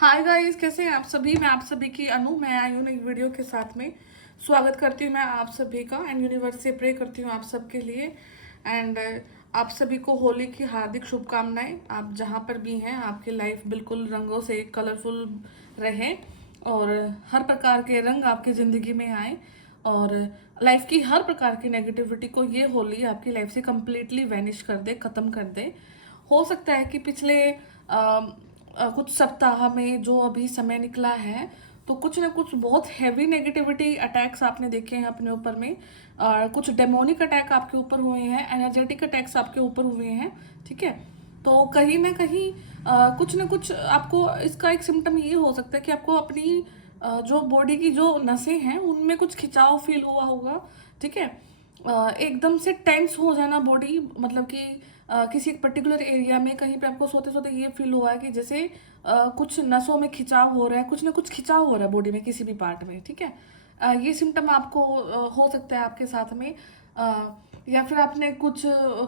Hi guys, कैसे हैं आप सभी। मैं आप सभी की अनु, मैं आई हूँ एक वीडियो के साथ में। स्वागत करती हूँ मैं आप सभी का एंड यूनिवर्स से प्रे करती हूँ आप सबके लिए। एंड आप सभी को होली की हार्दिक शुभकामनाएं। आप जहाँ पर भी हैं आपकी लाइफ बिल्कुल रंगों से कलरफुल रहे और हर प्रकार के रंग आपकी ज़िंदगी में आए और लाइफ की हर प्रकार की नेगेटिविटी को ये होली आपकी लाइफ से कम्प्लीटली वैनिश कर दे, ख़त्म कर दे। हो सकता है कि पिछले कुछ सप्ताह में जो अभी समय निकला है तो कुछ ना कुछ बहुत हैवी नेगेटिविटी अटैक्स आपने देखे हैं अपने ऊपर में। कुछ डेमोनिक अटैक आपके ऊपर हुए हैं, एनर्जेटिक अटैक्स आपके ऊपर हुए हैं। ठीक है, तो कहीं ना कहीं कुछ ना कुछ आपको इसका एक सिम्टम ये हो सकता है कि आपको अपनी जो बॉडी की जो नसें हैं उनमें कुछ खिंचाव फील हुआ होगा। ठीक है, एकदम से टेंस हो जाना बॉडी, मतलब कि किसी एक पर्टिकुलर एरिया में कहीं पे आपको सोते सोते ये फील हुआ है कि जैसे कुछ नसों में खिंचाव हो रहा है, कुछ ना कुछ खिंचाव हो रहा है बॉडी में किसी भी पार्ट में। ठीक है, ये सिम्टम आपको हो सकता है आपके साथ में। या फिर आपने कुछ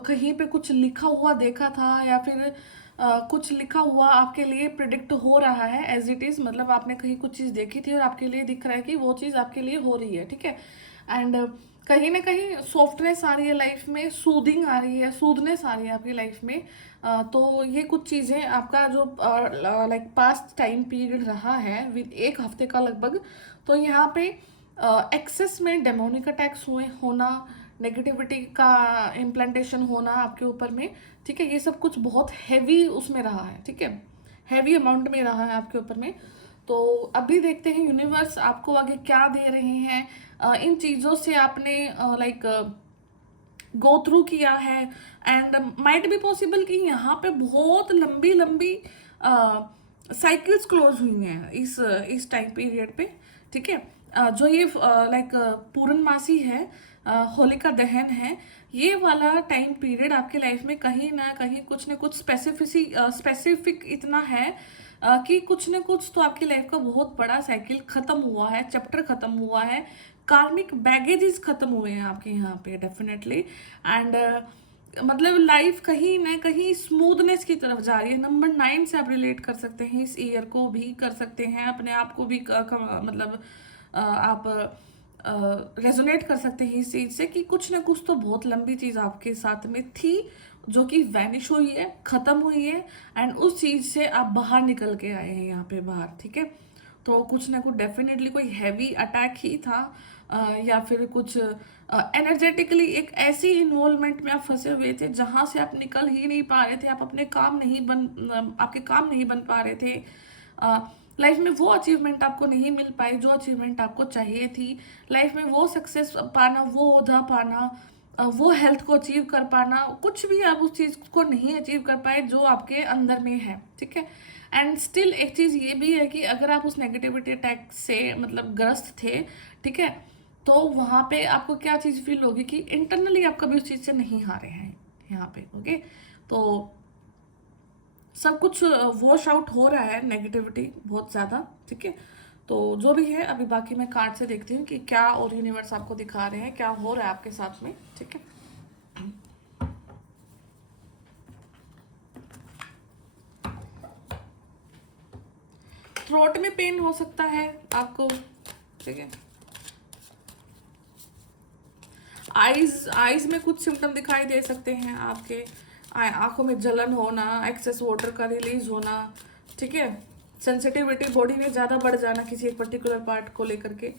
कहीं पे कुछ लिखा हुआ देखा था या फिर कुछ लिखा हुआ आपके लिए प्रिडिक्ट हो रहा है एज इट इज़, मतलब आपने कहीं कुछ चीज़ देखी थी और आपके लिए दिख रहा है कि वो चीज़ आपके लिए हो रही है। ठीक है, एंड कहीं ना कहीं सॉफ्टनेस आ रही है लाइफ में, सूदिंग आ रही है, सूदनेस आ रही है आपकी लाइफ में। तो ये कुछ चीज़ें आपका जो लाइक पास्ट टाइम पीरियड रहा है विद एक हफ्ते का लगभग, तो यहाँ पे एक्सेस में डेमोनिक अटैक्स हुए होना, नेगेटिविटी का इम्प्लांटेशन होना आपके ऊपर में। ठीक है, ये सब कुछ बहुत हैवी उसमें रहा है। ठीक है, हैवी अमाउंट में रहा है आपके ऊपर में। तो अभी देखते हैं यूनिवर्स आपको आगे क्या दे रहे हैं। इन चीज़ों से आपने लाइक गो थ्रू किया है एंड माइट बी पॉसिबल कि यहाँ पे बहुत लंबी लंबी साइकिल्स क्लोज हुई हैं इस टाइम पीरियड पे। ठीक है, जो ये लाइक पूर्णमासी है, होलिका दहन है, ये वाला टाइम पीरियड आपके लाइफ में कहीं ना कहीं कुछ ना कुछ स्पेसिफिक इतना है कि कुछ ना कुछ तो आपकी लाइफ का बहुत बड़ा साइकिल खत्म हुआ है, चैप्टर खत्म हुआ है, कार्मिक बैगेजेस खत्म हुए हैं आपके यहाँ पे डेफिनेटली। एंड मतलब लाइफ कहीं ना कहीं स्मूथनेस की तरफ जा रही है। नंबर 9 से आप रिलेट कर सकते हैं, इस ईयर को भी कर सकते हैं, अपने आप को भी मतलब आप रेजोनेट कर सकते हैं इस चीज़ से कि कुछ ना कुछ तो बहुत लंबी चीज़ आपके साथ में थी जो कि वैनिश हुई है, ख़त्म हुई है एंड उस चीज़ से आप बाहर निकल के आए हैं यहाँ पे बाहर। ठीक है, तो कुछ ना कुछ डेफिनेटली कोई हैवी अटैक ही था या फिर कुछ एनर्जेटिकली एक ऐसी इन्वॉल्वमेंट में आप फंसे हुए थे जहाँ से आप निकल ही नहीं पा रहे थे, आप अपने काम नहीं आपके काम नहीं बन पा रहे थे। लाइफ में वो अचीवमेंट आपको नहीं मिल पाई जो अचीवमेंट आपको चाहिए थी। लाइफ में वो सक्सेस पाना, वो ओहदा पाना, वो हेल्थ को अचीव कर पाना, कुछ भी आप उस चीज़ को नहीं अचीव कर पाए जो आपके अंदर में है। ठीक है, एंड स्टिल एक चीज़ ये भी है कि अगर आप उस नेगेटिविटी अटैक से मतलब ग्रस्त थे, ठीक है, तो वहाँ पे आपको क्या चीज़ फील होगी कि इंटरनली आप कभी उस चीज़ से नहीं हारे हैं यहाँ पे। ओके, तो सब कुछ वॉश आउट हो रहा है, नेगेटिविटी बहुत ज़्यादा। ठीक है, तो जो भी है अभी बाकी मैं कार्ड से देखती हूँ कि क्या और यूनिवर्स आपको दिखा रहे हैं, क्या हो रहा है आपके साथ में। ठीक है, थ्रोट में पेन हो सकता है आपको। ठीक है, आईज आईज में कुछ सिम्टम दिखाई दे सकते हैं आपके, आंखों में जलन होना, एक्सेस वाटर का रिलीज होना। ठीक है, सेंसिटिविटी बॉडी में ज़्यादा बढ़ जाना किसी एक पर्टिकुलर पार्ट को लेकर के।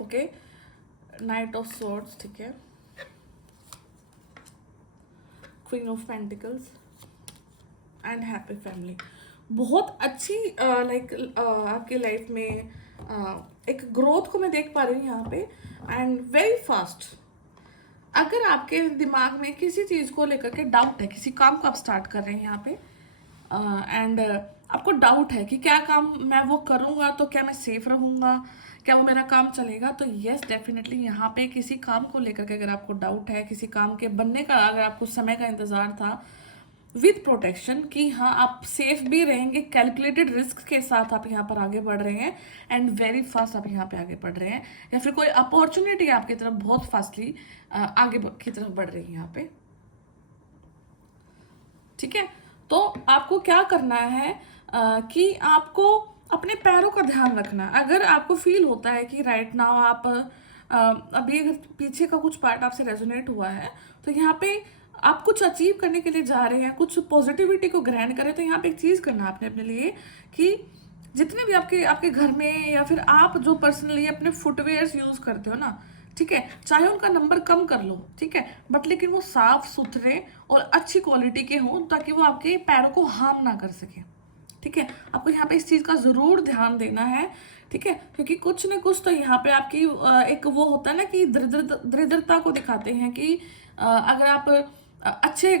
Okay, night of swords. ठीक है, queen of pentacles and happy family. बहुत अच्छी लाइक आपकी लाइफ में एक ग्रोथ को मैं देख पा रही हूँ यहाँ पे एंड वेरी फास्ट। अगर आपके दिमाग में किसी चीज़ को लेकर के डाउट है, किसी काम को आप स्टार्ट कर रहे हैं यहाँ पे एंड आपको डाउट है कि क्या काम मैं वो करूँगा तो क्या मैं सेफ रहूँगा, क्या वो मेरा काम चलेगा, तो यस डेफिनेटली यहाँ पे किसी काम को लेकर के अगर आपको डाउट है, किसी काम के बनने का अगर आपको समय का इंतज़ार था, विद प्रोटेक्शन, कि हाँ आप सेफ भी रहेंगे, कैलकुलेटेड रिस्क के साथ आप यहाँ पर आगे बढ़ रहे हैं, एंड वेरी फास्ट आप यहाँ पे आगे बढ़ रहे हैं, या फिर कोई अपॉर्चुनिटी आपकी तरफ बहुत फास्टली आगे की तरफ बढ़ रही है यहाँ पे। ठीक है, तो आपको क्या करना है कि आपको अपने पैरों का ध्यान रखना है। अगर आपको फील होता है कि राइट नाउ आप अभी अगर पीछे का कुछ पार्ट आपसे रेजोनेट हुआ है, तो यहाँ पे आप कुछ अचीव करने के लिए जा रहे हैं, कुछ पॉजिटिविटी को ग्रहण करें, तो यहाँ पे एक चीज़ करना है आपने अपने लिए कि जितने भी आपके आपके घर में या फिर आप जो पर्सनली अपने फुटवेयर्स यूज़ करते हो ना, ठीक है, चाहे उनका नंबर कम कर लो, ठीक है, बट लेकिन वो साफ सुथरे और अच्छी क्वालिटी के हों, ताकि वो आपके पैरों को हार्म ना कर सके। ठीक है, आपको यहाँ पे इस चीज़ का ज़रूर ध्यान देना है। ठीक है, क्योंकि कुछ न कुछ तो यहाँ पे आपकी एक वो होता है ना कि दरिद्रता को दिखाते हैं कि अगर आप अच्छे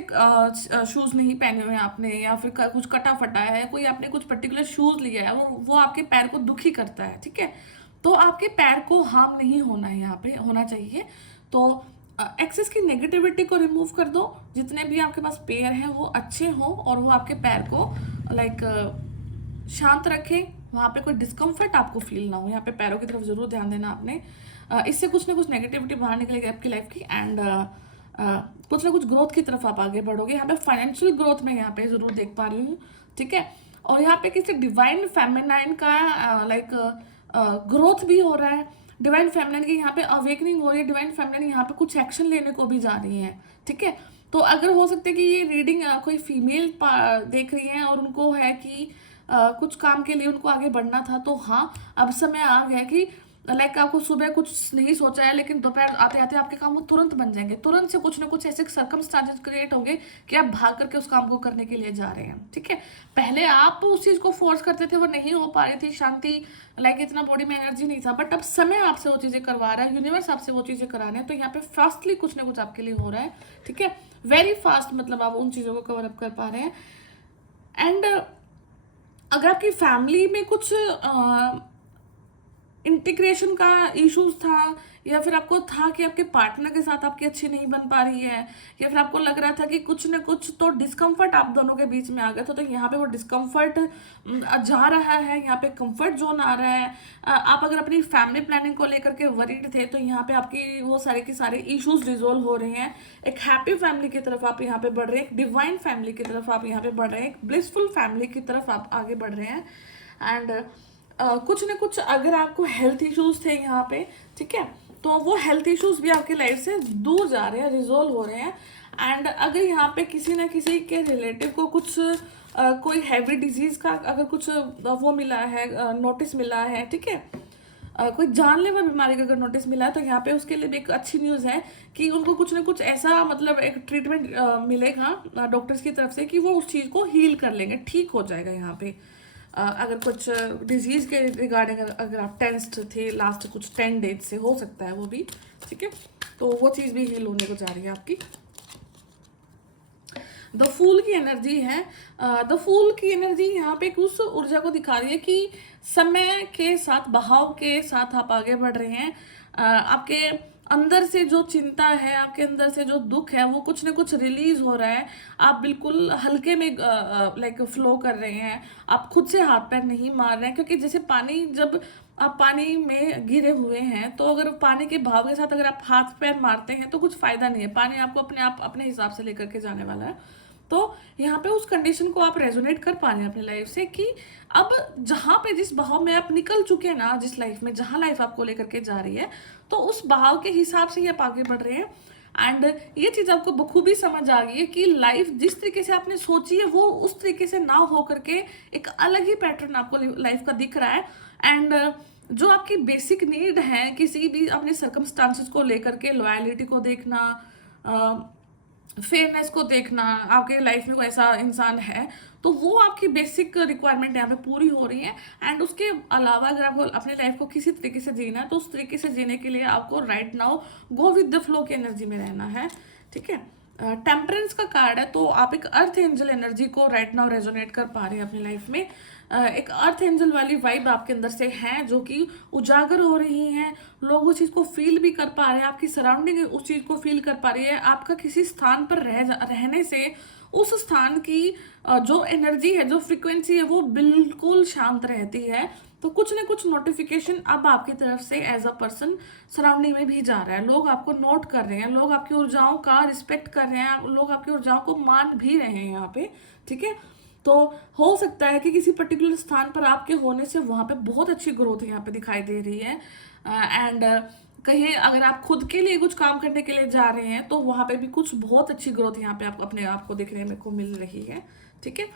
शूज़ नहीं पहने हुए हैं आपने, या फिर कुछ कटा फटा है, कोई आपने कुछ पर्टिकुलर शूज़ लिया है, वो आपके पैर को दुखी करता है। ठीक है, तो आपके पैर को हार्म नहीं होना है, यहाँ पे होना चाहिए। तो एक्सेस की नेगेटिविटी को रिमूव कर दो, जितने भी आपके पास पैर हैं वो अच्छे हों, और वो आपके पैर को लाइक शांत रखें, वहाँ पे कोई डिस्कम्फर्ट आपको फील ना हो। यहाँ पे पैरों की तरफ जरूर ध्यान देना आपने। इससे कुछ ना कुछ नेगेटिविटी बाहर निकलेगी आपकी लाइफ की, एंड कुछ ना कुछ ग्रोथ की तरफ आप आगे बढ़ोगे। यहाँ पे फाइनेंशियल ग्रोथ में यहाँ पे जरूर देख पा रही हूँ। ठीक है, और यहाँ पे किसी डिवाइन फेमिनाइन का लाइक ग्रोथ भी हो रहा है। डिवाइन फेमिनाइन की यहाँ पे अवेकनिंग हो रही है। डिवाइन फेमिनाइन यहाँ पे कुछ एक्शन लेने को भी जा रही है। ठीक है, तो अगर हो सकता है कि ये रीडिंग कोई फीमेल देख रही है और उनको है कि कुछ काम के लिए उनको आगे बढ़ना था, तो हाँ अब समय आ गया कि लाइक आपको सुबह कुछ नहीं सोचा है, लेकिन दोपहर आते आते आपके काम वो तुरंत बन जाएंगे। तुरंत से कुछ ना कुछ ऐसे सर्कमस्टांसेस क्रिएट होंगे कि आप भाग करके उस काम को करने के लिए जा रहे हैं। ठीक है, पहले आप उस चीज़ को फोर्स करते थे, वो नहीं हो पा रही थी, शांति लाइक इतना बॉडी में एनर्जी नहीं था, बट अब समय आपसे वो चीज़ें करवा रहा है, यूनिवर्स आपसे वो चीज़ें करा रहे हैं, तो यहाँ पे फास्टली कुछ ना कुछ आपके लिए हो रहा है। ठीक है, वेरी फास्ट, मतलब आप उन चीज़ों को कवर अप कर पा रहे हैं। एंड अगर आपकी फैमिली में कुछ इंटीग्रेशन का इश्यूज था, या फिर आपको था कि आपके पार्टनर के साथ आपकी अच्छी नहीं बन पा रही है, या फिर आपको लग रहा था कि कुछ ना कुछ तो डिस्कम्फर्ट आप दोनों के बीच में आ गया था, तो यहाँ पे वो डिस्कम्फर्ट जा रहा है, यहाँ पे कंफर्ट जोन आ रहा है। आप अगर अपनी फैमिली प्लानिंग को लेकर के वरीड थे, तो यहाँ पे आपकी वो सारे के सारे इश्यूज रिजोल्व हो रहे हैं। एक हैप्पी फैमिली की तरफ आप यहाँ पे बढ़ रहे हैं, एक डिवाइन फैमिली की तरफ आप यहाँ पे बढ़ रहे हैं, एक ब्लिसफुल फैमिली की तरफ आप आगे बढ़ रहे हैं। एंड कुछ ना कुछ अगर आपको हेल्थ इश्यूज थे यहाँ पे, ठीक है, तो वो हेल्थ इश्यूज भी आपके लाइफ से दूर जा रहे हैं, रिजोल्व हो रहे हैं। एंड अगर यहाँ पे किसी ना किसी के रिलेटिव को कुछ कोई हैवी डिजीज का अगर कुछ वो मिला है, नोटिस मिला है, ठीक है, कोई जानलेवा बीमारी का अगर नोटिस मिला है, तो यहाँ पे उसके लिए भी एक अच्छी न्यूज़ है कि उनको कुछ ना कुछ ऐसा मतलब एक ट्रीटमेंट मिलेगा डॉक्टर्स की तरफ से कि वो उस चीज़ को हील कर लेंगे, ठीक हो जाएगा। यहाँ पे अगर कुछ डिजीज़ के रिगार्डिंग अगर आप टेंस्ड थे लास्ट कुछ 10 डेज से, हो सकता है वो भी, ठीक है, तो वो चीज़ भी हील होने को जा रही है आपकी। द फूल की एनर्जी है। द फूल की एनर्जी यहाँ पे उस ऊर्जा को दिखा रही है कि समय के साथ, बहाव के साथ आप आगे बढ़ रहे हैं। आपके अंदर से जो चिंता है, आपके अंदर से जो दुख है, वो कुछ ना कुछ रिलीज हो रहा है। आप बिल्कुल हल्के में लाइक फ्लो कर रहे हैं, आप खुद से हाथ पैर नहीं मार रहे हैं, क्योंकि जैसे पानी, जब आप पानी में गिरे हुए हैं, तो अगर पानी के भाव के साथ अगर आप हाथ पैर मारते हैं तो कुछ फायदा नहीं है, पानी आपको अपने आप अपने हिसाब से लेकर के जाने वाला है। तो यहाँ पे उस कंडीशन को आप रेजोनेट कर पा रहे हैं अपनी लाइफ से कि अब जहाँ पे जिस बहाव में आप निकल चुके हैं ना, जिस लाइफ में जहाँ लाइफ आपको लेकर के जा रही है, तो उस बहाव के हिसाब से ही आप आगे बढ़ रहे हैं। एंड ये चीज़ आपको बखूबी समझ आ गई है कि लाइफ जिस तरीके से आपने सोची है वो उस तरीके से ना हो करके एक अलग ही पैटर्न आपको लाइफ का दिख रहा है। एंड जो आपकी बेसिक नीड है, किसी भी अपने सर्कमस्टांसेस को लेकर के, लॉयलिटी को देखना, फेयरनेस को देखना, आपके लाइफ में कोई ऐसा इंसान है, तो वो आपकी बेसिक रिक्वायरमेंट यहाँ पे पूरी हो रही है। एंड उसके अलावा अगर आपको अपनी लाइफ को किसी तरीके से जीना है, तो उस तरीके से जीने के लिए आपको right now go with the flow की एनर्जी में रहना है। ठीक है, टेम्परेंस का कार्ड है, तो आप एक अर्थ एंजल एनर्जी को राइट नाउ रेजोनेट कर पा रहे हैं अपनी लाइफ में। एक अर्थ एंजल वाली वाइब आपके अंदर से है जो कि उजागर हो रही हैं। लोग उस चीज़ को फील भी कर पा रहे हैं, आपकी सराउंडिंग उस चीज़ को फील कर पा रही है। आपका किसी स्थान पर रहने से उस स्थान की जो एनर्जी है, जो फ्रिक्वेंसी है, वो बिल्कुल शांत रहती है। तो कुछ ना कुछ नोटिफिकेशन अब आपकी तरफ से एज अ पर्सन सराउंडिंग में भी जा रहा है। लोग आपको नोट कर रहे हैं, लोग आपकी ऊर्जाओं का रिस्पेक्ट कर रहे हैं, लोग आपकी ऊर्जाओं को मान भी रहे हैं यहाँ पे, ठीक है। तो हो सकता है कि किसी पर्टिकुलर स्थान पर आपके होने से वहाँ पे बहुत अच्छी ग्रोथ यहाँ पे दिखाई दे रही है। एंड कहीं अगर आप खुद के लिए कुछ काम करने के लिए जा रहे हैं तो वहाँ पे भी कुछ बहुत अच्छी ग्रोथ यहाँ पे आपको अपने आप को देखने में को मिल रही है, ठीक है।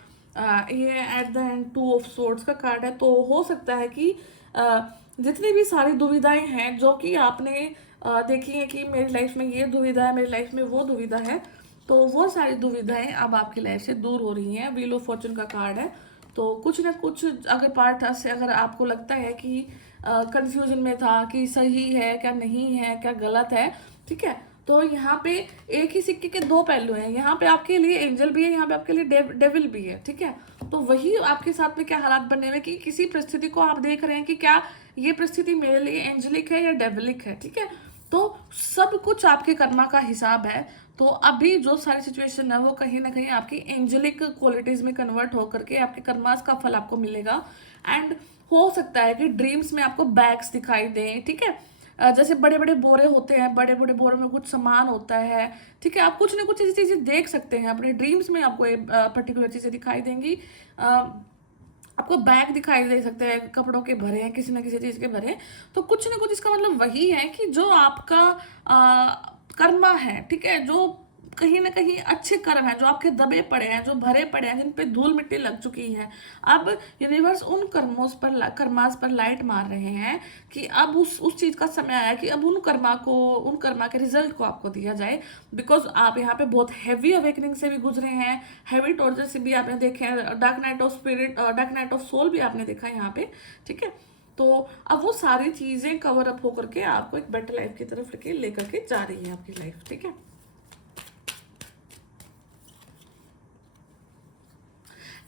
ये at the end 2 of swords का कार्ड है। तो हो सकता है कि जितनी भी सारी दुविधाएं हैं जो कि आपने देखी है कि मेरी लाइफ में ये दुविधा है, मेरी लाइफ में वो दुविधा है, तो वो सारी दुविधाएं अब आपकी लाइफ से दूर हो रही हैं। व्हील ऑफ फॉर्चून का कार्ड है। तो कुछ ना कुछ अगर पार्ट से अगर आपको लगता है कि कंफ्यूजन में था कि सही है क्या, नहीं है क्या, गलत है, ठीक है, तो यहाँ पे एक ही सिक्के के 2 पहलू हैं। यहाँ पे आपके लिए एंजल भी है, यहाँ पे आपके लिए डेविल भी है, ठीक है। तो वही आपके साथ में क्या हालात बने हुए कि किसी परिस्थिति को आप देख रहे हैं कि क्या ये परिस्थिति मेरे लिए एंजलिक है या डेविलिक है, ठीक है। तो सब कुछ आपके कर्मा का हिसाब है। तो अभी जो सारी सिचुएशन है वो कहीं ना कहीं आपकी एंजलिक क्वालिटीज में कन्वर्ट होकर के आपके कर्मास का फल आपको मिलेगा। एंड हो सकता है कि ड्रीम्स में आपको बैग्स दिखाई दें, ठीक है। जैसे बड़े बड़े बोरे होते हैं, बड़े बड़े बोरे में कुछ सामान होता है, ठीक है। आप कुछ ना कुछ ऐसी चीजें देख सकते हैं अपने ड्रीम्स में, आपको पर्टिकुलर चीजें दिखाई देंगी। आपको बैग दिखाई दे सकते हैं, कपड़ों के भरे हैं, किसी ना किसी चीज के भरे हैं। तो कुछ ना कुछ इसका मतलब वही है कि जो आपका कर्मा है, ठीक है, जो कहीं ना कहीं अच्छे कर्म है, जो आपके दबे पड़े हैं, जो भरे पड़े हैं, जिन पे धूल मिट्टी लग चुकी है, अब यूनिवर्स उन कर्मास पर लाइट मार रहे हैं कि अब उस चीज का समय आया कि अब उन कर्मा के रिजल्ट को आपको दिया जाए। बिकॉज आप यहाँ पे बहुत हैवी अवेकनिंग से भी गुजरे हैं, हैवी टॉर्चर से भी आपने देखे हैं, dark night of spirit, dark night of soul भी आपने देखा है यहाँ पे, ठीक है। तो अब वो सारी चीजें कवर अप होकर के आपको एक बेटर लाइफ की तरफ लेकर के जा रही है आपकी लाइफ, ठीक है।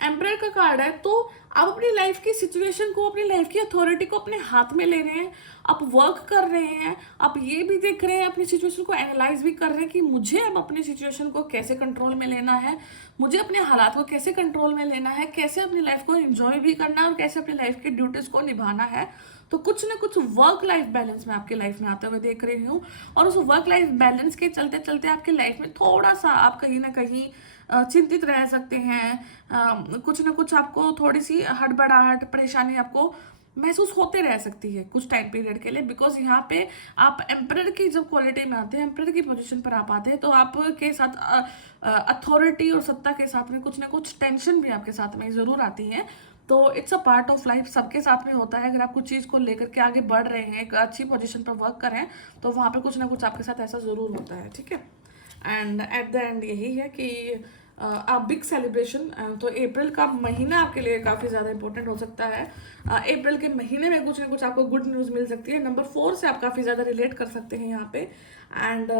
एम्परर का कार्ड है। तो आप अपनी लाइफ की सिचुएशन को, अपनी लाइफ की अथॉरिटी को अपने हाथ में ले रहे हैं, आप वर्क कर रहे हैं, आप ये भी देख रहे हैं, अपनी सिचुएशन को एनालाइज भी कर रहे हैं कि मुझे अब अपनी सिचुएशन को कैसे कंट्रोल में लेना है, मुझे अपने हालात को कैसे कंट्रोल में लेना है, कैसे अपनी लाइफ को एंजॉय भी करना है और कैसे अपनी लाइफ की ड्यूटीज को निभाना है। तो कुछ ना कुछ वर्क लाइफ बैलेंस में आपके लाइफ में आते हुए देख रही हूँ। और उस वर्क लाइफ बैलेंस के चलते चलते आपके लाइफ में थोड़ा सा आप कहीं ना कहीं चिंतित रह सकते हैं। कुछ ना कुछ आपको थोड़ी सी हड़बड़ाहट, परेशानी आपको महसूस होते रह सकती है कुछ टाइम पीरियड के लिए। बिकॉज यहाँ पे आप एम्परर की जब क्वालिटी में आते हैं, एम्परर की पोजीशन पर आप आते हैं, तो आपके साथ अथॉरिटी और सत्ता के साथ में कुछ ना कुछ टेंशन भी आपके साथ में ज़रूर आती है। तो it's a part of life, सबके साथ में होता है। अगर आप कुछ चीज़ को लेकर के आगे बढ़ रहे हैं, एक अच्छी पोजीशन पर वर्क कर रहे हैं, तो वहाँ पे कुछ ना कुछ आपके साथ ऐसा ज़रूर होता है, ठीक है। एंड एट द एंड यही है कि आप बिग सेलिब्रेशन, तो अप्रैल का महीना आपके लिए काफ़ी ज़्यादा इंपॉर्टेंट हो सकता है। अप्रैल के महीने में कुछ ना कुछ आपको गुड न्यूज़ मिल सकती है। नंबर 4 से आप काफ़ी ज़्यादा रिलेट कर सकते हैं यहाँ पे। एंड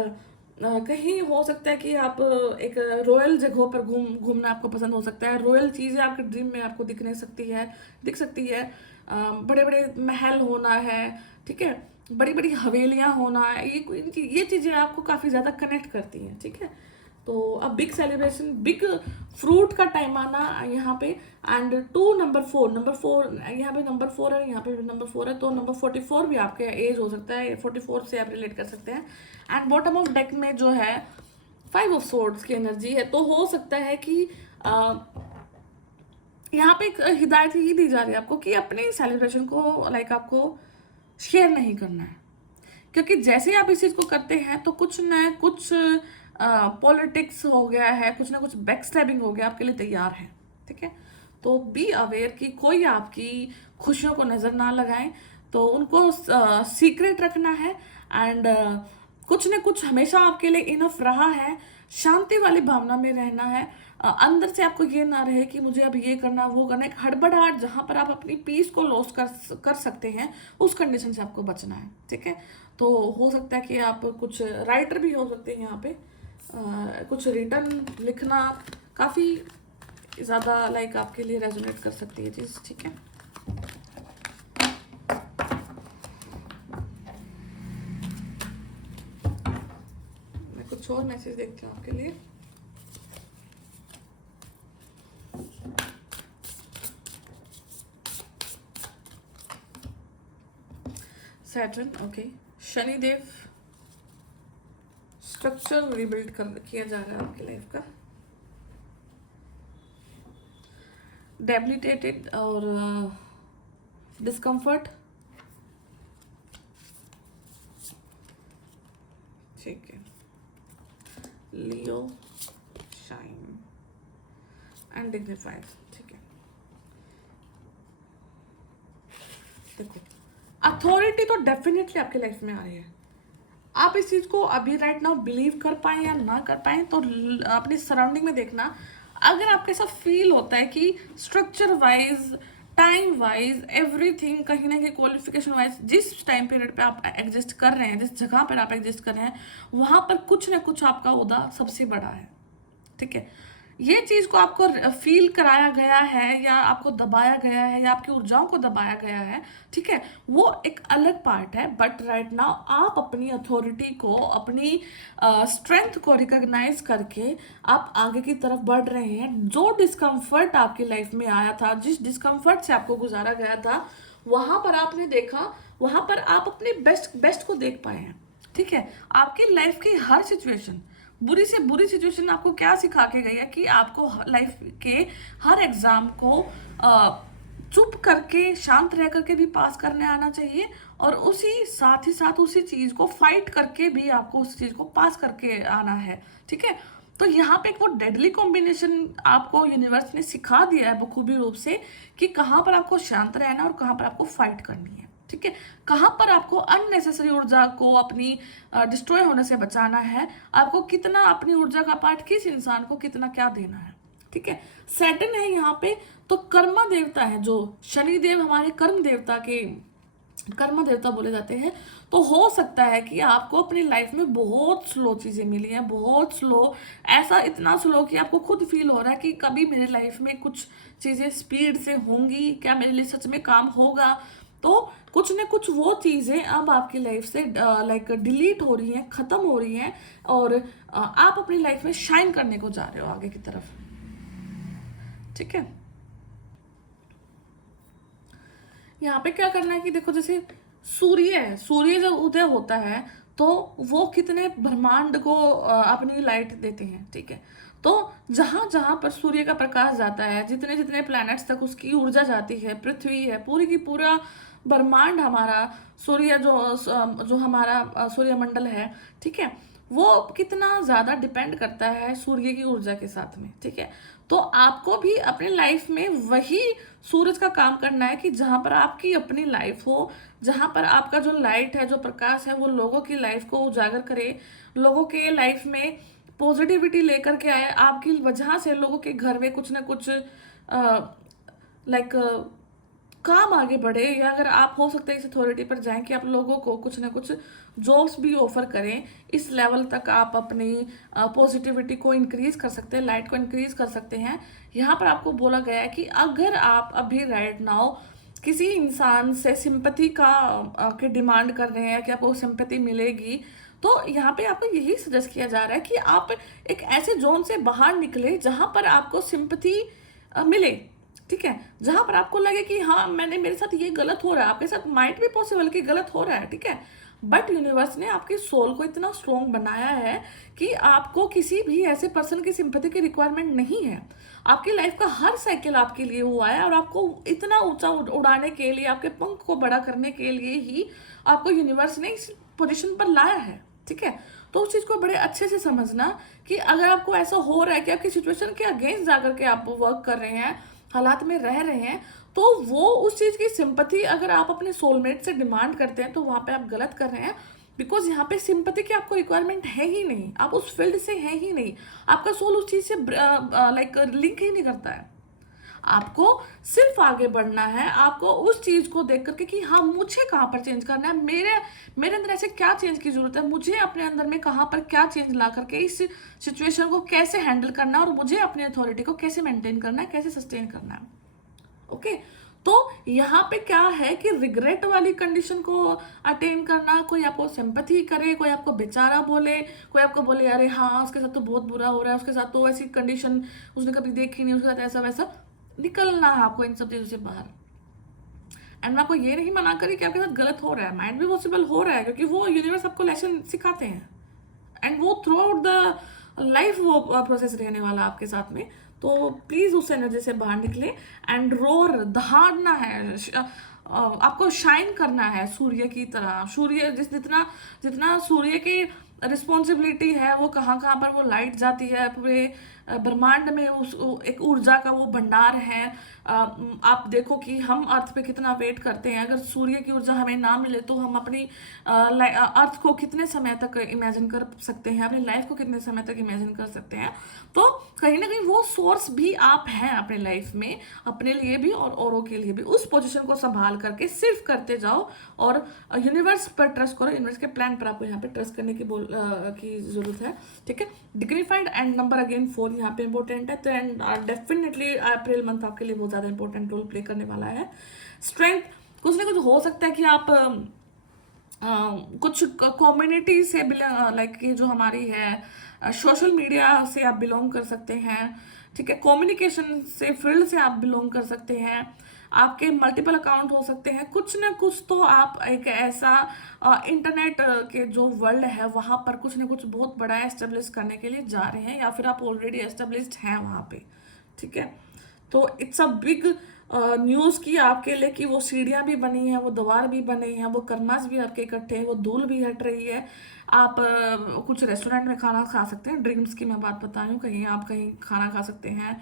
कहीं हो सकता है कि आप एक रॉयल जगहों पर घूमना आपको पसंद हो सकता है। रॉयल चीज़ें आपके ड्रीम में आपको दिख सकती है। बड़े बड़े महल होना है, ठीक है, बड़ी बड़ी हवेलियाँ होना है, ये चीज़ें आपको काफ़ी ज़्यादा कनेक्ट करती हैं, ठीक है। तो अब बिग सेलिब्रेशन, बिग फ्रूट का टाइम आना यहाँ पे। एंड नंबर 4 यहाँ पे नंबर 4 है, यहाँ पे नंबर 4 है, तो नंबर 44 भी आपके एज हो सकता है। 44 से आप रिलेट कर सकते हैं। एंड बॉटम ऑफ डेक में जो है 5 ऑफ सोर्ड्स की एनर्जी है। तो हो सकता है कि यहाँ पे एक हिदायत ये दी जा रही है आपको कि अपने सेलिब्रेशन को आपको शेयर नहीं करना है, क्योंकि जैसे ही आप इस चीज़ को करते हैं तो कुछ न कुछ पॉलिटिक्स हो गया है, कुछ ना कुछ बैक स्टैबिंग हो गया आपके लिए तैयार है, ठीक है। तो बी अवेयर कि कोई आपकी खुशियों को नज़र ना लगाए, तो उनको सीक्रेट रखना है। एंड कुछ न कुछ हमेशा आपके लिए इनफ रहा है। शांति वाली भावना में रहना है। अंदर से आपको ये ना रहे कि मुझे अब ये करना वो करना। एक हड़बड़ाहट जहाँ पर आप अपनी पीस को लॉस कर सकते हैं, उस कंडीशन से आपको बचना है, ठीक है। तो हो सकता है कि आप कुछ राइटर भी हो सकते हैं यहाँ पे। कुछ रिटर्न लिखना काफ़ी ज़्यादा लाइक आपके लिए रेजोनेट कर सकती है चीज़, ठीक है। मैं कुछ और मैसेज देखती हूँ आपके लिए। Saturn, okay. Shanidev, structure rebuild किया जा रहा है आपकी लाइफ का। डेबिलिटेटेड और डिस्कम्फर्ट, ठीक है। लियो, शाइन एंड डिग्निफाइड, ठीक है। देखो, अथॉरिटी तो डेफिनेटली आपके लाइफ में आ रही है। आप इस चीज को अभी राइट नाउ बिलीव कर पाए या ना कर पाए, तो अपनी सराउंडिंग में देखना। अगर आपको ऐसा फील होता है कि structure wise, time wise, everything, कहीं ना कहीं क्वालिफिकेशन वाइज, जिस टाइम पीरियड पे आप एग्जिस्ट कर रहे हैं, जिस जगह पर आप एग्जिस्ट कर रहे हैं, वहां पर कुछ ना कुछ आपका ओहदा सबसे बड़ा है, ठीक है। ये चीज को आपको फील कराया गया है या आपको दबाया गया है या आपकी ऊर्जाओं को दबाया गया है, ठीक है, वो एक अलग पार्ट है। बट राइट नाउ आप अपनी अथॉरिटी को, अपनी स्ट्रेंथ को रिकॉग्नाइज करके आप आगे की तरफ बढ़ रहे हैं। जो डिस्कम्फर्ट आपकी लाइफ में आया था, जिस डिस्कम्फर्ट से आपको गुजारा गया था, वहां पर आपने देखा, वहां पर आप अपने बेस्ट को देख पाए हैं, ठीक है। आपकी लाइफ की हर सिचुएशन, बुरी से बुरी सिचुएशन आपको क्या सिखा के गई है कि आपको लाइफ के हर एग्जाम को चुप करके, शांत रह करके भी पास करने आना चाहिए, और उसी साथ ही साथ उसी चीज को फाइट करके भी आपको उस चीज को पास करके आना है, ठीक है। तो यहाँ पे एक वो डेडली कॉम्बिनेशन आपको यूनिवर्स ने सिखा दिया है बखूबी रूप से कि कहाँ पर आपको शांत रहना और कहाँ पर आपको फाइट करनी है, ठीक है। कहाँ पर आपको अननेसेसरी ऊर्जा को अपनी डिस्ट्रॉय होने से बचाना है, आपको कितना अपनी ऊर्जा का पार्ट, किस इंसान को कितना क्या देना है, ठीक है। सैटर्न है यहाँ पे, तो कर्मा देवता है, जो शनिदेव हमारे कर्म देवता के कर्म देवता बोले जाते हैं। तो हो सकता है कि आपको अपनी लाइफ में बहुत स्लो चीजें मिली हैं, बहुत स्लो, ऐसा इतना स्लो कि आपको खुद फील हो रहा है कि कभी मेरे लाइफ में कुछ चीजें स्पीड से होंगी क्या, मेरे लिए सच में काम होगा। तो कुछ न कुछ वो चीजें अब आपकी लाइफ से लाइक डिलीट हो रही हैं, खत्म हो रही हैं, और आप अपनी लाइफ में शाइन करने को जा रहे हो आगे की तरफ, ठीक है। यहाँ पे क्या करना है कि देखो, जैसे सूर्य है, सूर्य जब उदय होता है तो वो कितने ब्रह्मांड को अपनी लाइट देते हैं, ठीक है। तो जहां जहां पर सूर्य का प्रकाश जाता है, जितने जितने प्लैनेट्स तक उसकी ऊर्जा जाती है, पृथ्वी है, पूरी की पूरा ब्रह्मांड हमारा, सूर्य जो हमारा सूर्यमंडल है, ठीक है, वो कितना ज्यादा डिपेंड करता है सूर्य की ऊर्जा के साथ में, ठीक है। तो आपको भी अपनी लाइफ में वही सूरज का काम करना है कि जहां पर आपकी अपनी लाइफ हो, जहां पर आपका जो लाइट है, जो प्रकाश है, वो लोगों की लाइफ को उजागर करे, लोगों के लाइफ में पॉजिटिविटी लेकर के आए, आपकी वजह से लोगों के घर में कुछ ना कुछ लाइक काम आगे बढ़े, या अगर आप हो सकते हैं इस अथॉरिटी पर जाएं कि आप लोगों को कुछ ना कुछ जॉब्स भी ऑफर करें, इस लेवल तक आप अपनी पॉजिटिविटी को इंक्रीज कर सकते हैं, लाइट को इंक्रीज कर सकते हैं। यहाँ पर आपको बोला गया है कि अगर आप अभी राइट नाउ किसी इंसान से सिंपैथी के डिमांड कर रहे हैं कि आपको सिंपैथी मिलेगी, तो यहाँ पे आपको यही सजेस्ट किया जा रहा है कि आप एक ऐसे जोन से बाहर निकले जहां पर आपको सिंपैथी मिले, ठीक है। जहां पर आपको लगे कि हाँ, मेरे साथ ये गलत हो रहा है, आपके साथ माइट भी पॉसिबल कि गलत हो रहा है, ठीक है। बट यूनिवर्स ने आपकी सोल को इतना स्ट्रॉन्ग बनाया है कि आपको किसी भी ऐसे पर्सन की सिंपैथी की रिक्वायरमेंट नहीं है। आपकी लाइफ का हर साइकिल आपके लिए हुआ है, और आपको इतना ऊंचा उड़ाने के लिए, आपके पंख को बड़ा करने के लिए ही आपको यूनिवर्स ने इस पोजीशन पर लाया है, ठीक है। तो उस चीज को बड़े अच्छे से समझना कि अगर आपको ऐसा हो रहा है कि आपकी सिचुएशन के अगेंस्ट जाकर के आप वर्क कर रहे हैं, हालात में रह रहे हैं, तो वो उस चीज की सिंपैथी अगर आप अपने सोलमेट से डिमांड करते हैं तो वहां पे आप गलत कर रहे हैं। बिकॉज यहाँ पे सिंपैथी की आपको रिक्वायरमेंट है ही नहीं, आप उस फील्ड से है ही नहीं, आपका सोल उस चीज से लाइक लिंक ही नहीं करता है। आपको सिर्फ आगे बढ़ना है, आपको उस चीज को देख करके कि हाँ मुझे कहाँ पर चेंज करना है, मेरे अंदर ऐसे क्या चेंज की जरूरत है, मुझे अपने अंदर में कहाँ पर क्या चेंज ला करके इस सिचुएशन को कैसे हैंडल करना है और मुझे अपनी अथॉरिटी को कैसे मेंटेन करना है, कैसे सस्टेन करना है। ओके, तो यहाँ पे क्या है कि रिग्रेट वाली कंडीशन को अटेन करना, कोई आपको सिंपैथी करे, कोई आपको बेचारा बोले, कोई आपको बोले अरे हाँ उसके साथ तो बहुत बुरा हो रहा है, उसके साथ तो ऐसी कंडीशन उसने कभी देखी नहीं, उसके साथ ऐसा वैसा, निकलना है आपको इन सब चीजों से बाहर। एंड मैं आपको ये नहीं मना करी कि आपके साथ गलत हो रहा है, माइंड भी पॉसिबल हो रहा है, क्योंकि वो यूनिवर्स आपको लेसन सिखाते हैं एंड वो थ्रू आउट द लाइफ वो प्रोसेस रहने वाला आपके साथ में। तो प्लीज उस एनर्जी से बाहर निकले एंड रोर दहाड़ना है, आपको शाइन करना है सूर्य की तरह। सूर्य जितना जितना सूर्य की रिस्पॉन्सिबिलिटी है, वो कहाँ कहाँ पर वो लाइट जाती है, पूरे ब्रह्मांड में उस एक ऊर्जा का वो भंडार है। आप देखो कि हम अर्थ पे कितना वेट करते हैं, अगर सूर्य की ऊर्जा हमें ना मिले तो हम अपनी अर्थ को कितने समय तक इमेजिन कर सकते हैं, अपनी लाइफ को कितने समय तक इमेजिन कर सकते हैं। तो कहीं ना कहीं वो सोर्स भी आप हैं अपने लाइफ में, अपने लिए भी और औरों के लिए भी। उस पोजीशन को संभाल करके सिर्फ करते जाओ और यूनिवर्स पर ट्रस्ट करो, यूनिवर्स के प्लान पर आपको यहाँ पे ट्रस्ट करने की जरूरत है। ठीक है, डिग्निफाइड एंड नंबर अगेन 4 यहाँ पे इंपॉर्टेंट है। तो एंड डेफिनेटली अप्रैल मंथ आपके लिए बहुत ज्यादा इंपॉर्टेंट रोल प्ले करने वाला है। स्ट्रेंथ, कुछ ना कुछ हो सकता है कि आप कुछ कम्युनिटी से लाइक ये जो हमारी है सोशल मीडिया से आप बिलोंग कर सकते हैं। ठीक है, कम्युनिकेशन से फील्ड से आप बिलोंग कर सकते हैं, आपके मल्टीपल अकाउंट हो सकते हैं, कुछ ना कुछ तो आप एक ऐसा इंटरनेट के जो वर्ल्ड है वहां पर कुछ ना कुछ बहुत बड़ा एस्टेब्लिश करने के लिए जा रहे हैं, या फिर आप ऑलरेडी एस्टेब्लिश्ड हैं वहां पे। ठीक है, तो इट्स अ बिग न्यूज की आपके लिए कि वो सीढ़ियां भी बनी हैं, वो द्वार भी बने हैं, वो कर्मास भी आपके इकट्ठे हैं, वो धूल भी हट रही है। आप कुछ रेस्टोरेंट में खाना खा सकते हैं, ड्रीम्स की मैं बात बता रही हूँ, कहीं आप कहीं खाना खा सकते हैं।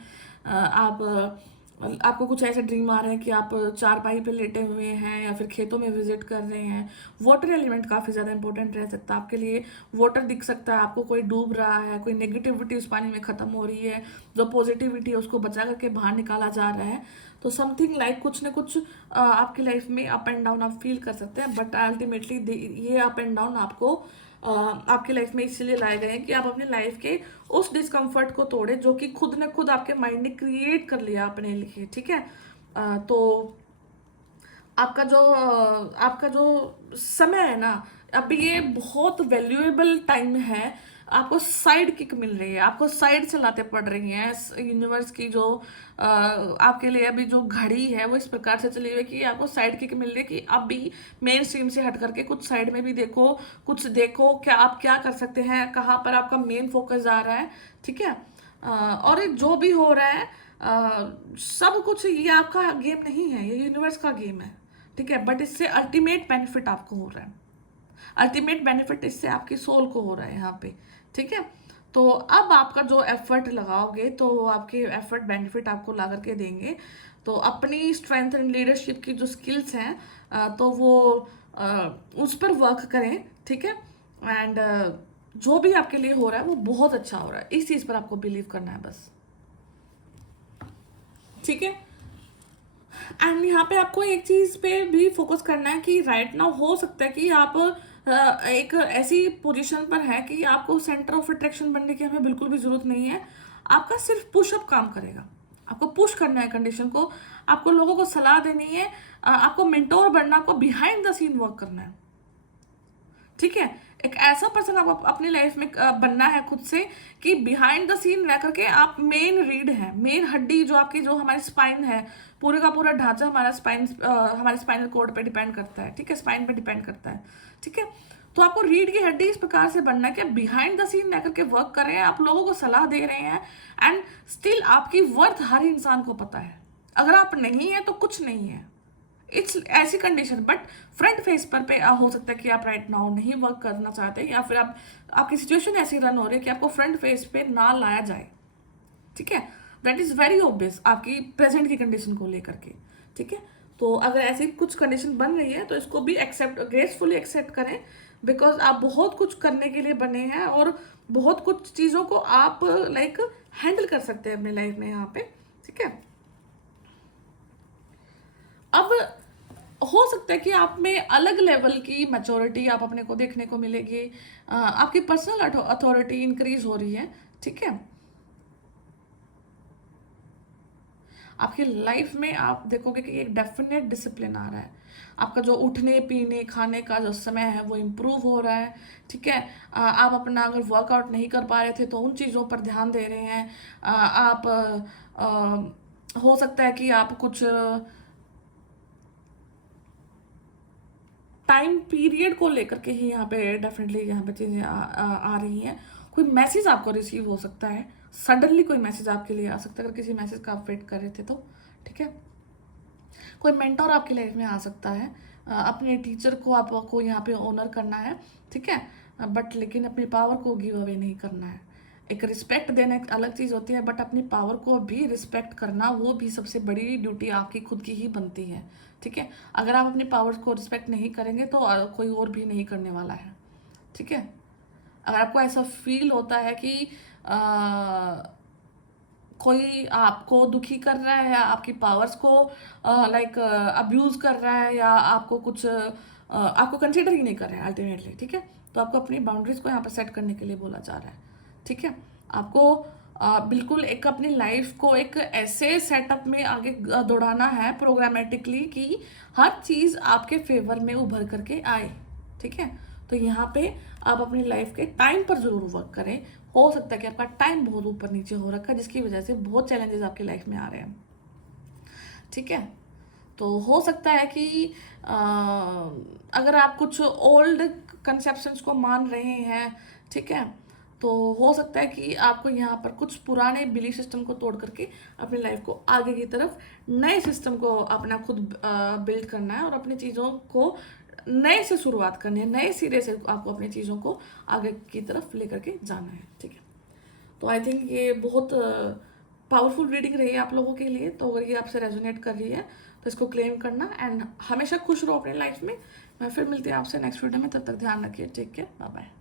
आपको कुछ ऐसे ड्रीम आ रहे हैं कि आप चारपाई पे लेटे हुए हैं या फिर खेतों में विजिट कर रहे हैं। वाटर एलिमेंट काफ़ी ज़्यादा इंपॉर्टेंट रह सकता है आपके लिए। वाटर दिख सकता है आपको, कोई डूब रहा है, कोई नेगेटिविटी उस पानी में ख़त्म हो रही है, जो पॉजिटिविटी है उसको बचा करके बाहर निकाला जा रहा है। तो समथिंग लाइक कुछ ना कुछ आपकी लाइफ में अप एंड डाउन आप फील कर सकते हैं, बट अल्टीमेटली ये अप एंड डाउन आपको आपकी लाइफ में इसलिए लाए गए हैं कि आप अपनी लाइफ के उस डिस्कम्फर्ट को तोड़े जो कि खुद ने खुद आपके माइंड ने क्रिएट कर लिया अपने लिए। ठीक है, तो आपका जो समय है ना, अभी ये बहुत वैल्यूएबल टाइम है। आपको साइड किक मिल रही है, आपको साइड चलाते पड़ रही हैं। यूनिवर्स की जो आपके लिए अभी जो घड़ी है वो इस प्रकार से चली हुई है कि आपको साइड किक मिल रही है कि अभी मेन स्ट्रीम से हट करके कुछ साइड में भी देखो, कुछ देखो क्या आप क्या कर सकते हैं, कहाँ पर आपका मेन फोकस जा रहा है। ठीक है, और जो भी हो रहा है सब कुछ ये आपका गेम नहीं है, ये यूनिवर्स का गेम है। ठीक है, बट इससे अल्टीमेट बेनिफिट आपको हो रहा है, अल्टीमेट बेनिफिट इससे आपकी सोल को हो रहा है यहाँ पे। ठीक है, तो अब आपका जो एफर्ट लगाओगे तो आपके एफर्ट बेनिफिट आपको ला करके देंगे। तो अपनी स्ट्रेंथ एंड लीडरशिप की जो स्किल्स हैं तो वो उस पर वर्क करें। ठीक है, एंड जो भी आपके लिए हो रहा है वो बहुत अच्छा हो रहा है, इस चीज़ पर आपको बिलीव करना है बस। ठीक है, एंड यहाँ पे आपको एक चीज पे भी फोकस करना है कि राइट नाउ हो सकता है कि आप एक ऐसी पोजीशन पर है कि आपको सेंटर ऑफ अट्रैक्शन बनने की हमें बिल्कुल भी जरूरत नहीं है। आपका सिर्फ पुशअप काम करेगा, आपको पुश करना है कंडीशन को, आपको लोगों को सलाह देनी है, आपको मेंटोर बनना, आपको बिहाइंड द सीन वर्क करना है। ठीक है, एक ऐसा पर्सन आपको अपनी लाइफ में बनना है खुद से कि बिहाइंड द सीन रह करके आप मेन रीड है, मेन हड्डी जो आपकी जो हमारी स्पाइन है, पूरे का पूरा ढांचा हमारा हमारे स्पाइनल कोड पे डिपेंड करता है। ठीक है, स्पाइन पे डिपेंड करता है। ठीक है, तो आपको रीड की हड्डी इस प्रकार से बनना है कि बिहाइंड द सीन रह करके वर्क कर रहे हैं, आप लोगों को सलाह दे रहे हैं, एंड स्टिल आपकी वर्थ हर इंसान को पता है। अगर आप नहीं है तो कुछ नहीं है, इट्स ऐसी कंडीशन। बट फ्रंट फेस पर पे हो सकता है कि आप राइट नाउ नहीं वर्क करना चाहते, या फिर आपकी सिचुएशन ऐसी रन हो रही है कि आपको फ्रंट फेस पे ना लाया जाए। ठीक है, दैट इज वेरी ऑब्वियस आपकी प्रेजेंट की कंडीशन को लेकर के। ठीक है, तो अगर ऐसी कुछ कंडीशन बन रही है तो इसको भी ग्रेसफुली एक्सेप्ट करें, बिकॉज आप बहुत कुछ करने के लिए बने हैं और बहुत कुछ चीज़ों को आप लाइक हैंडल कर सकते हैं अपनी लाइफ में यहाँ पे। ठीक है, अब हो सकता है कि आप में अलग लेवल की मैच्योरिटी आप अपने को देखने को मिलेगी, आपकी पर्सनल अथॉरिटी इंक्रीज हो रही है, ठीक है। आपकी लाइफ में आप देखोगे कि एक डेफिनेट डिसिप्लिन आ रहा है, आपका जो उठने पीने खाने का जो समय है वो इम्प्रूव हो रहा है, ठीक है। आप अपना अगर वर्कआउट नहीं कर पा रहे थे तो उन चीज़ों पर ध्यान दे रहे हैं। आप हो सकता है कि आप कुछ टाइम पीरियड को लेकर के ही यहाँ पे डेफिनेटली यहाँ पे चीज़ें आ रही हैं। कोई मैसेज आपको रिसीव हो सकता है, सडनली कोई मैसेज आपके लिए आ सकता है, अगर किसी मैसेज का आप वेट कर रहे थे तो, ठीक है। कोई मेंटोर आपकी लाइफ में आ सकता है, अपने टीचर को आपको यहाँ पे ऑनर करना है, ठीक है। बट लेकिन अपनी पावर को गिव अवे नहीं करना है। एक रिस्पेक्ट देना एक अलग चीज़ होती है, बट अपनी पावर को भी रिस्पेक्ट करना वो भी सबसे बड़ी ड्यूटी आपकी खुद की ही बनती है, ठीक है। अगर आप अपनी पावर्स को रिस्पेक्ट नहीं करेंगे तो कोई और भी नहीं करने वाला है, ठीक है। अगर आपको ऐसा फील होता है कि कोई आपको दुखी कर रहा है या आपकी पावर्स को लाइक अब्यूज कर रहा है या आपको कुछ आपको कंसिडर ही नहीं कर रहा है अल्टीमेटली, ठीक है, तो आपको अपनी बाउंड्रीज को यहाँ पर सेट करने के लिए बोला जा रहा है, ठीक है। आपको बिल्कुल एक अपनी लाइफ को एक ऐसे सेटअप में आगे दौड़ाना है प्रोग्रामेटिकली कि हर चीज़ आपके फेवर में उभर करके आए, ठीक है। तो यहाँ पे आप अपनी लाइफ के टाइम पर ज़रूर वर्क करें। हो सकता है कि आपका टाइम बहुत ऊपर नीचे हो रखा है जिसकी वजह से बहुत चैलेंजेस आपकी लाइफ में आ रहे हैं, ठीक है। तो हो सकता है कि अगर आप कुछ ओल्ड कंसेप्शंस को मान रहे हैं, ठीक है, तो हो सकता है कि आपको यहाँ पर कुछ पुराने बिलीफ सिस्टम को तोड़ करके अपनी लाइफ को आगे की तरफ नए सिस्टम को अपना खुद बिल्ड करना है और अपनी चीज़ों को नए से शुरुआत करनी है, नए सिरे से आपको अपनी चीज़ों को आगे की तरफ लेकर के जाना है, ठीक है। तो आई थिंक ये बहुत पावरफुल रीडिंग रही है आप लोगों के लिए। तो अगर ये आपसे रेजोनेट कर रही है तो इसको क्लेम करना एंड हमेशा खुश रहो अपनी लाइफ में। मैं फिर मिलती हूँ आपसे नेक्स्ट वीडियो में, तब तक ध्यान रखिए, टेक केयर, बाय बाय।